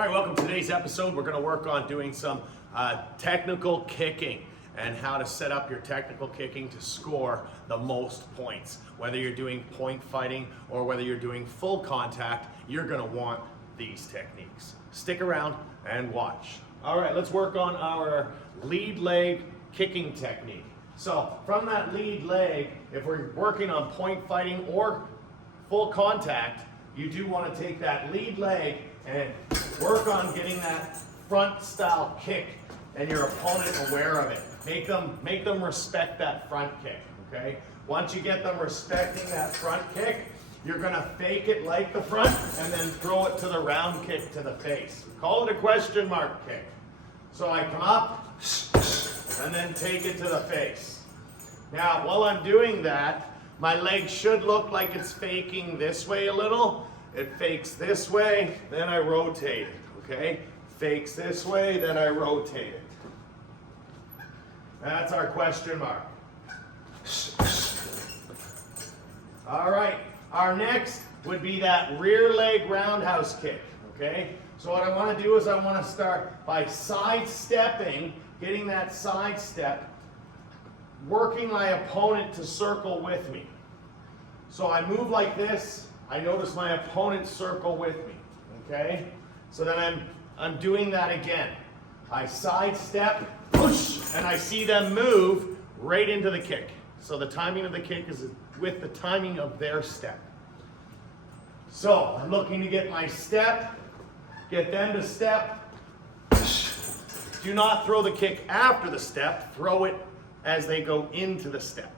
All right, welcome to today's episode. We're going to work on doing some technical kicking and how to set up your technical kicking to score the most points. Whether you're doing point fighting or whether you're doing full contact, you're going to want these techniques. Stick around and watch. All right, let's work on our lead leg kicking technique. So from that lead leg, if we're working on point fighting or full contact, you do want to take that lead leg and work on getting that front style kick and your opponent aware of it. Make them respect that front kick, okay? Once you get them respecting that front kick, you're gonna fake it like the front and then throw it to the round kick to the face. Call it a question mark kick. So I come up and then take it to the face. Now, while I'm doing that, my leg should look like it's faking this way a little. It fakes this way, then I rotate it, okay? Fakes this way, then I rotate it. That's our question mark. All right, our next would be that rear leg roundhouse kick, okay? So what I want to do is I want to start by sidestepping, getting that sidestep, working my opponent to circle with me. So I move like this, I notice my opponent circle with me, okay? So then I'm doing that again. I sidestep, push, and I see them move right into the kick. So the timing of the kick is with the timing of their step. So I'm looking to get my step, get them to step. Do not throw the kick after the step, throw it as they go into the step.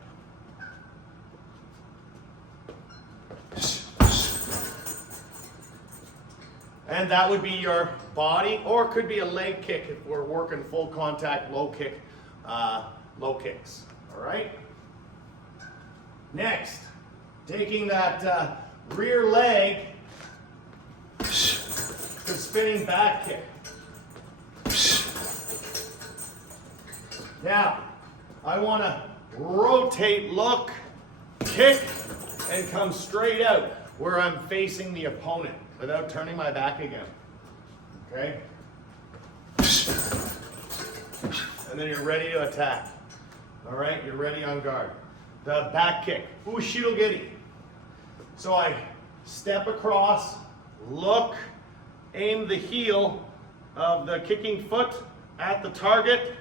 And that would be your body, or it could be a leg kick if we're working full contact, low kicks. All right? Next, taking that rear leg to spinning back kick. Now, I want to rotate, look, kick, and come straight out where I'm facing the opponent without turning my back again. Okay? And then you're ready to attack. All right, you're ready on guard. The back kick. Ooh, shitogiri. So I step across, look, aim the heel of the kicking foot at the target,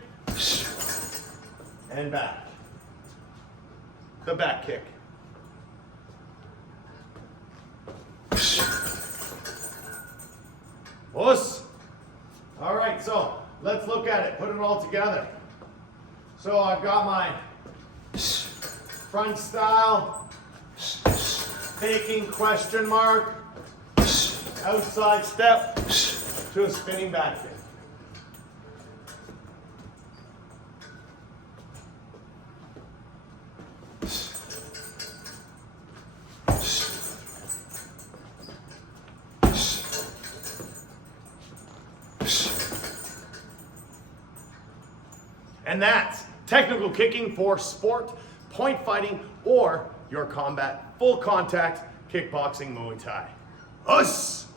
and back. The back kick. Us. All right, so let's look at it, put it all together. So I've got my front style, faking question mark, outside step to a spinning back kick. And that's technical kicking for sport, point fighting, or your combat, full contact, kickboxing, Muay Thai. Us!